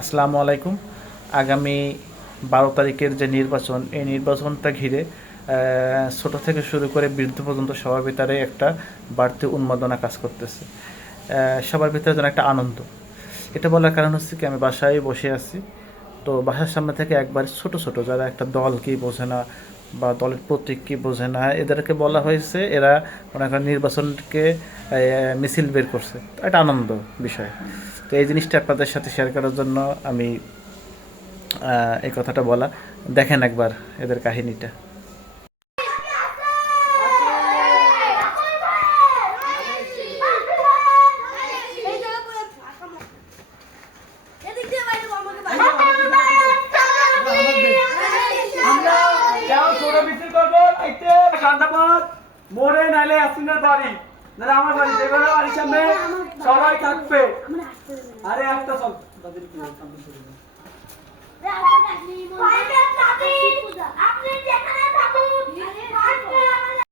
আসসালামু আলাইকুম। আগামী 12 তারিখের যে নির্বাচন, এই নির্বাচনটা ঘিরে ছোট থেকে শুরু করে বৃদ্ধ পর্যন্ত সবার ভিতরে একটা বাড়তি উন্মাদনা কাজ করতেছে। সবার ভিতরে যেন একটা আনন্দ। এটা বলার কারণ হচ্ছে কি, আমি বাসায় বসে আছি। তো বাসার সামনে থেকে একবার ছোট ছোট যারা একটা দল কি বোঝে না বা দলের প্রতীক কি বোঝে না, এদেরকে বলা হয়েছে এরা মনে করেন নির্বাচনকে মিছিল বের করছে। একটা আনন্দ বিষয়। তো এই জিনিসটা আপনাদের সাথে শেয়ার করার জন্য আমি এই কথাটা বলা। দেখেন একবার এদের কাহিনীটা। মোড়ে নাইলে আসিনের বাড়ি নাহলে আমার বাড়ি, যে কোনো বাড়ির সামনে সবাই থাকবে। আরে একটা চল তাদের কি